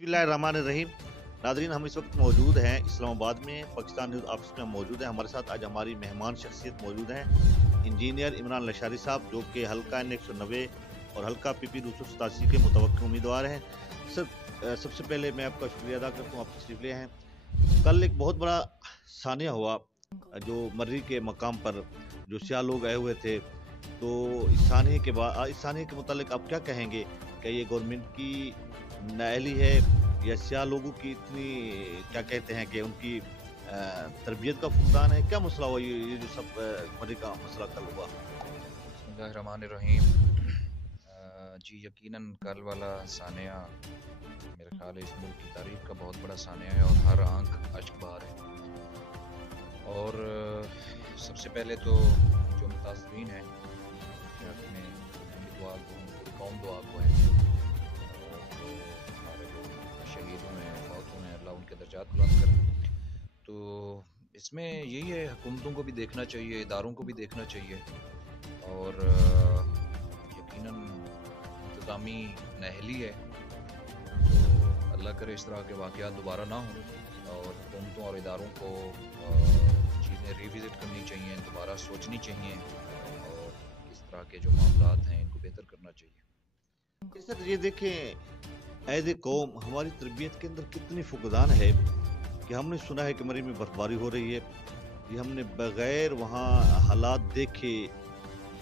बिस्मिल्लाहिर्रहमानिर्रहीम। नादरीन, हम इस वक्त मौजूद हैं इस्लामाबाद में, पाकिस्तान न्यूज़ ऑफिस में मौजूद हैं। हमारे साथ आज हमारी मेहमान शख्सियत मौजूद हैं, इंजीनियर इमरान लशारी साहब, जो कि हल्का N190 और हल्का PP 287 के मुतवक्किल उम्मीदवार हैं। सर, सबसे पहले मैं आपका शुक्रिया अदा करता हूँ, आप तशरीफ़ ले हैं। कल एक बहुत बड़ा सानिया हुआ, जो मर्री के मकाम पर जो सियाह लोग आए हुए थे। तो इस सानिए के मुतालिक आप क्या कहेंगे? क्या ये गवर्नमेंट की नाअहली है या सियाह लोगों की इतनी, क्या कहते हैं कि उनकी तरबियत का फुकदान है? क्या मसला हुआ ये जो सब मर्री का मसला कल हुआ? बिस्मिल्लाहिर्रहमानिर्रहीम। जी, यकीनन कल वाला सानिया मेरे ख्याल है इस मुल्क की तारीख का बहुत बड़ा सानिया है और हर आंख अश्क बहा है। और सबसे पहले तो जो मुतासरीन हैं उनके हक़ में मैं भी दुआ को, पूरी कौम दुआ को है, और जो हमारे लोग शहीद हुए हैं, फौत हुए हैं, अल्लाह उनके दर्जात बुलंद करे। तो इसमें यही है, हुकूमतों को भी देखना चाहिए, इदारों को भी देखना चाहिए, और यकीनन इंतज़ामी नाअहली है। तो अल्लाह करे इस तरह के वाक़यात दोबारा ना हों, और हुकूमतों और इदारों को चीज़ें रिविज़िट करनी चाहिए, दोबारा सोचनी चाहिए, और इस तरह के जो मामलात हैं इनको बेहतर करना चाहिए। सर, ये देखें, एज ए कौम हमारी तरबियत के अंदर कितनी फुकदान है कि हमने सुना है कि मरी में बर्फबारी हो रही है। ये हमने बगैर वहाँ हालात देखे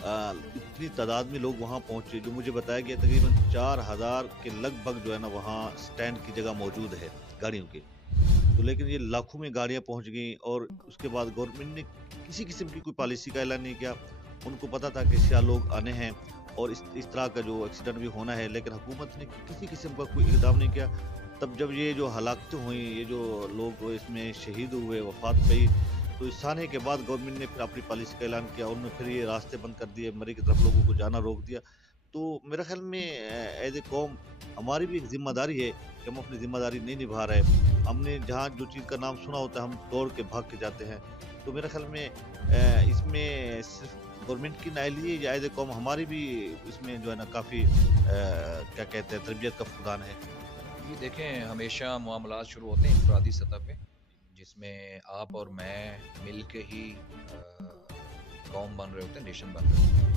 इतनी तादाद में लोग वहाँ पहुँचे। जो मुझे बताया गया तकरीबन 4000 के लगभग जो है ना वहाँ स्टैंड की जगह मौजूद है गाड़ियों की। तो लेकिन ये लाखों में गाड़ियाँ पहुँच गई और उसके बाद गवर्नमेंट ने किसी किस्म की कोई पॉलिसी का ऐलान नहीं किया। उनको पता था कि सियाह लोग आने हैं और इस तरह का जो एक्सीडेंट भी होना है, लेकिन हुकूमत ने किसी किस्म का कोई इक़दाम नहीं किया। तब जब ये जो हलाकतें हुई, ये जो लोग इसमें शहीद हुए, वफ़ात पाई, तो इस आने के बाद गवर्नमेंट ने फिर अपनी पॉलिसी का ऐलान किया। उन्होंने फिर ये रास्ते बंद कर दिए, मरी की तरफ लोगों को जाना रोक दिया। तो मेरे ख़्याल में एज ए कौम हमारी भी एक ज़िम्मेदारी है कि हम अपनी ज़िम्मेदारी नहीं निभा रहे। हमने जहाँ जो चीज़ का नाम सुना होता है, हम दौड़ के भाग के जाते हैं। तो मेरे ख़्याल में इसमें सिर्फ गवर्नमेंट की नाअहली है या एज ए कौम हमारी भी इसमें जो है ना काफ़ी क्या कहते हैं, तरबियत का फुकदान है? ये देखें, हमेशा मामलात शुरू होते हैं इंफरादी सतह पे, जिसमें आप और मैं मिल के ही कौम बन रहे होते हैं, नेशन बन रहे होते हैं।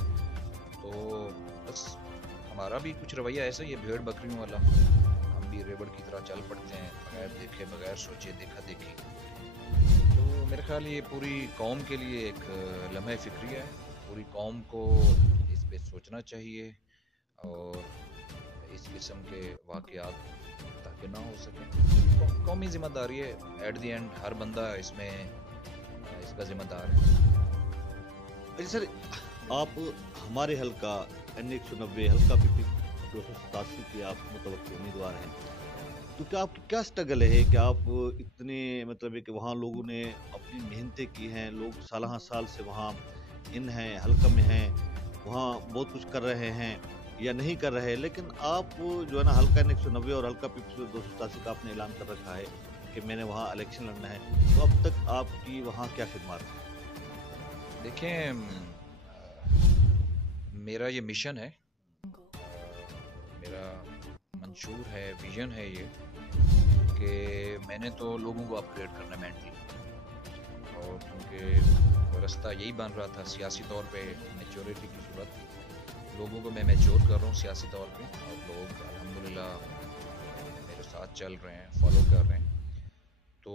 तो बस हमारा भी कुछ रवैया ऐसा ही है, भेड़ बकरियों वाला। हम भी रेवड़ की तरह चल पड़ते हैं, बगैर देखे, बगैर सोचे, देखा देखी। तो मेरे ख्याल ये पूरी कौम के लिए एक लम्हे फ़िक्रिया है। पूरी कौम को इस पे सोचना चाहिए, और इस किस्म के वाक़यात ताकि ना हो सके। कौमी ज़िम्मेदारी है, एट द एंड हर बंदा इसमें इसका ज़िम्मेदार है। अच्छा सर, आप हमारे हल्का N190 हल्का PP 287 के आप मुतवक्किल उम्मीदवार हैं। तो क्या आपकी क्या स्ट्रगल है कि आप इतने, मतलब है कि वहाँ लोगों ने अपनी मेहनतें की हैं, लोग साल साल से वहाँ इन हैं, हल्का में हैं, वहाँ बहुत कुछ कर रहे हैं या नहीं कर रहे हैं, लेकिन आप जो है ना हल्का N190 और हल्का PP 287 का आपने ऐलान कर रखा है कि मैंने वहाँ इलेक्शन लड़ना है। तो अब तक आपकी वहाँ क्या खिदमत है? देखें, मेरा ये मिशन है, मेरा मंशूर है, विजन है ये, कि मैंने तो लोगों को अपग्रेड करना है मेंटली। और क्योंकि रास्ता यही बन रहा था, सियासी तौर पे मैच्योरिटी की ज़रूरत थी। लोगों को मैं मैच्योर कर रहा हूँ सियासी तौर पे, और लोग अल्हम्दुलिल्लाह मेरे साथ चल रहे हैं, फॉलो कर रहे हैं। तो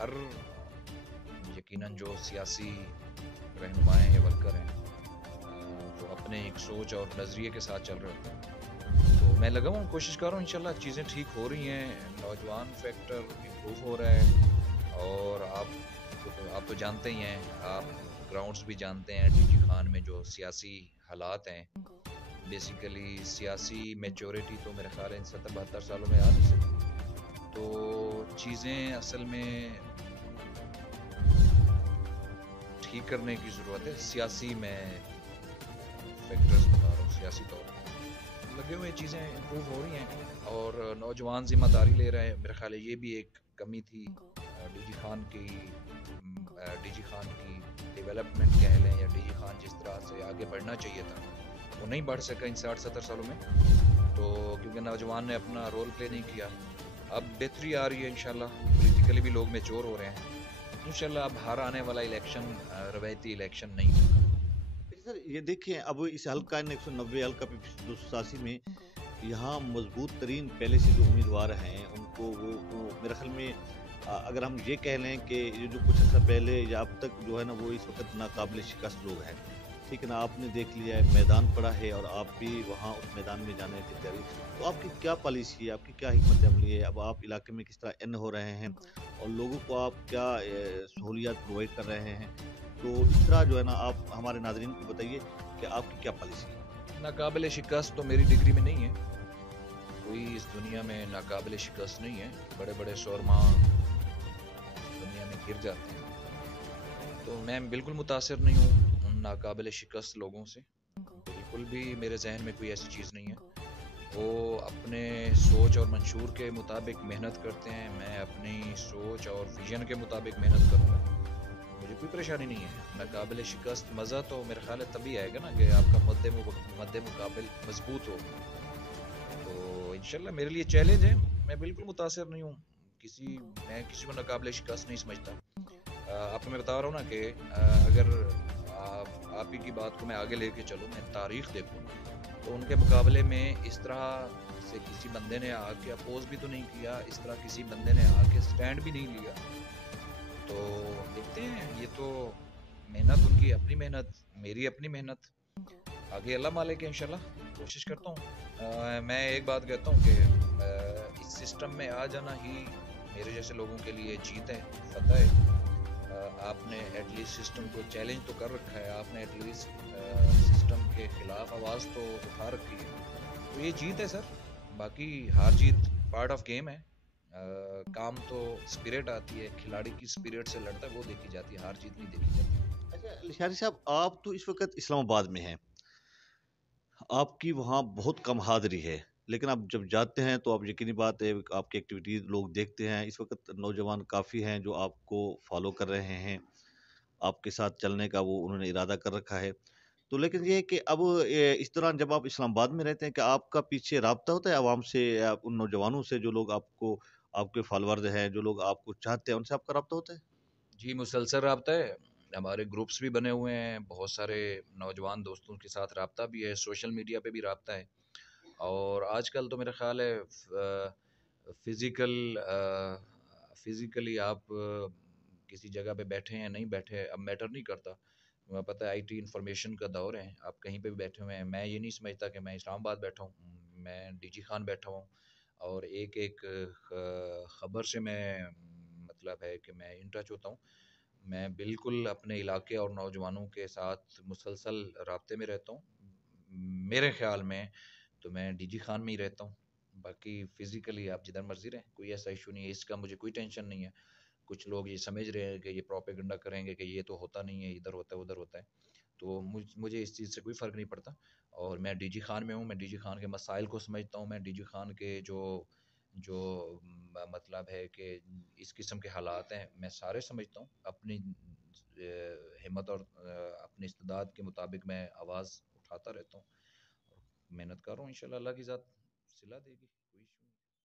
हर यकीनन जो सियासी रहनुमा हैं या वर्कर हैं, जो अपने एक सोच और नज़रिए के साथ चल रहे होते हैं, तो मैं लगा हूँ, कोशिश कर रहा हूँ, इंशाल्लाह चीज़ें ठीक हो रही हैं, नौजवान फैक्टर इम्प्रूव हो रहा है। और आप तो जानते ही हैं, आप ग्राउंड्स भी जानते हैं, डीजी खान में जो सियासी हालात हैं, बेसिकली सियासी मैच्योरिटी तो मेरे ख्याल है इन 70-72 सालों में आ नहीं सकती। तो चीज़ें असल में ठीक करने की ज़रूरत है। सियासी मैं फैक्टर्स बता रहा हूँ, सियासी तौर पर लगे हुए चीज़ें इम्प्रूव हो रही हैं, और नौजवान जिम्मेदारी ले रहे हैं। मेरा ख्याल है ये भी एक कमी थी डीजी खान की डेवलपमेंट कह लें, या डीजी खान जिस तरह से आगे बढ़ना चाहिए था वो नहीं बढ़ सका इन 60-70 सालों में। तो تو کیونکہ نوجوان نے اپنا رول پلے نہیں کیا. اب بہتری آ رہی ہے انشاءاللہ, پولیٹیکلی بھی لوگ میچور ہو رہے ہیں انشاءاللہ. اب ہر آنے والا الیکشن روایتی الیکشن نہیں ہوگا. سر یہ دیکھیں اب اس حلقہ 190 حلقہ پہ 287 میں یہاں مضبوط ترین پہلے سے جو امیدوار ہیں ان کو وہ میرے خیال میں اگر ہم یہ کہہ لیں کہ یہ جو کچھ عرصہ پہلے یا اب تک جو ہے نا وہ اس وقت ناقابل شکست لوگ ہیں, ٹھیک ہے نا, آپ نے دیکھ لیا ہے میدان پڑا ہے اور آپ بھی وہاں اس میدان میں جانے کی تیاری, تو آپ کی کیا پالیسی ہے, آپ کی کیا حکمت عملی ہے, اب آپ علاقے میں کس طرح ان ہو رہے ہیں اور لوگوں کو آپ کیا سہولیات پرووائڈ کر رہے ہیں, تو اس طرح جو ہے نا آپ ہمارے ناظرین کو بتائیے کہ آپ کی کیا پالیسی ہے. ناقابل شکست تو میری ڈگری میں نہیں ہے, کوئی اس دنیا میں ناقابل شکست نہیں ہے. بڑے بڑے سورما دنیا میں گر جاتے ہیں, تو میں بالکل متاثر نہیں ہوں ان ناقابل شکست لوگوں سے, بالکل بھی میرے ذہن میں کوئی ایسی چیز نہیں ہے. وہ اپنے سوچ اور منشور کے مطابق محنت کرتے ہیں, میں اپنی سوچ اور ویژن کے مطابق محنت کروں گا, مجھے کوئی پریشانی نہیں ہے. ناقابل شکست مزہ تو میرے خیال ہے تبھی آئے گا نا کہ آپ کا مد مقابل مضبوط ہو. تو انشاءاللہ میرے لیے چیلنج ہے, میں بالکل متاثر نہیں ہوں میں کسی کو ناقابل شکست نہیں سمجھتا. آپ کو میں بتا رہا ہوں نا کہ اگر آپ ہی کی بات کو میں آگے لے کے چلوں, میں تاریخ دیکھوں تو ان کے مقابلے میں اس طرح سے کسی بندے نے آ کے اپوز بھی تو نہیں کیا, اس طرح کسی بندے نے آ کے سٹینڈ بھی نہیں لیا. تو دیکھتے ہیں, یہ تو محنت ان کی اپنی محنت, میری اپنی محنت, آگے اللہ مالک ہے انشاءاللہ. کوشش کرتا ہوں. میں ایک بات کہتا ہوں کہ اس سسٹم میں آ جانا ہی میرے جیسے لوگوں کے لیے جیت ہے, فتح ہے. آپ نے ایٹ لیسٹ سسٹم کو چیلنج تو کر رکھا ہے, آپ نے ایٹ لیسٹ سسٹم کے خلاف آواز تو اٹھا رکھی ہے, تو یہ جیت ہے سر. باقی ہار جیت پارٹ آف گیم ہے. کام تو اسپرٹ آتی ہے, کھلاڑی کی اسپرٹ سے لڑتا ہے وہ دیکھی جاتی ہے, ہار جیت نہیں دیکھی جاتی. اچھا لشاری صاحب, آپ تو اس وقت اسلام آباد میں ہیں, آپ کی وہاں بہت کم حاضری ہے, لیکن آپ جب جاتے ہیں تو آپ یقینی بات ہے آپ کی ایکٹیویٹیز لوگ دیکھتے ہیں. اس وقت نوجوان کافی ہیں جو آپ کو فالو کر رہے ہیں, آپ کے ساتھ چلنے کا وہ انہوں نے ارادہ کر رکھا ہے. تو لیکن یہ ہے کہ اب اس دوران جب آپ اسلام آباد میں رہتے ہیں کہ آپ کا پیچھے رابطہ ہوتا ہے عوام سے, ان نوجوانوں سے جو لوگ آپ کے فالورز ہیں, جو لوگ آپ کو چاہتے ہیں, ان سے آپ کا رابطہ ہوتا ہے؟ جی مسلسل رابطہ ہے, ہمارے گروپس بھی بنے ہوئے ہیں, بہت سارے نوجوان دوستوں کے ساتھ رابطہ بھی ہے, سوشل میڈیا پہ بھی رابطہ ہے. اور آج کل تو میرا خیال ہے فزیکلی آپ کسی جگہ پہ بیٹھے ہیں نہیں بیٹھے اب میٹر نہیں کرتا. تمہیں پتہ ہے آئی ٹی انفارمیشن کا دور ہے, آپ کہیں پہ بھی بیٹھے ہوئے ہیں. میں یہ نہیں سمجھتا کہ میں اسلام آباد بیٹھا ہوں, میں ڈی جی خان بیٹھا ہوں, اور ایک ایک خبر سے میں مطلب ہے کہ میں ان ٹچ ہوتا ہوں. میں بالکل اپنے علاقے اور نوجوانوں کے ساتھ مسلسل رابطے میں رہتا ہوں. میرے خیال میں تو میں ڈی جی خان میں ہی رہتا ہوں. باقی فزیکلی آپ جدھر مرضی رہیں, کوئی ایسا ایشو نہیں ہے, اس کا مجھے کوئی ٹینشن نہیں ہے. کچھ لوگ یہ سمجھ رہے ہیں کہ یہ پروپیگنڈا کریں گے کہ یہ تو ہوتا نہیں ہے, ادھر ہوتا ہے ادھر ہوتا ہے, تو مجھے اس چیز سے کوئی فرق نہیں پڑتا. اور میں ڈی جی خان میں ہوں, میں ڈی جی خان کے مسائل کو سمجھتا ہوں, میں ڈی جی خان کے جو مطلب ہے کہ اس قسم کے حالات ہیں میں سارے سمجھتا ہوں. اپنی ہمت اور اپنی استعداد کے مطابق میں آواز اٹھاتا رہتا ہوں, محنت کر رہا ہوں, انشاءاللہ اللہ کی ذات صلہ دے گی.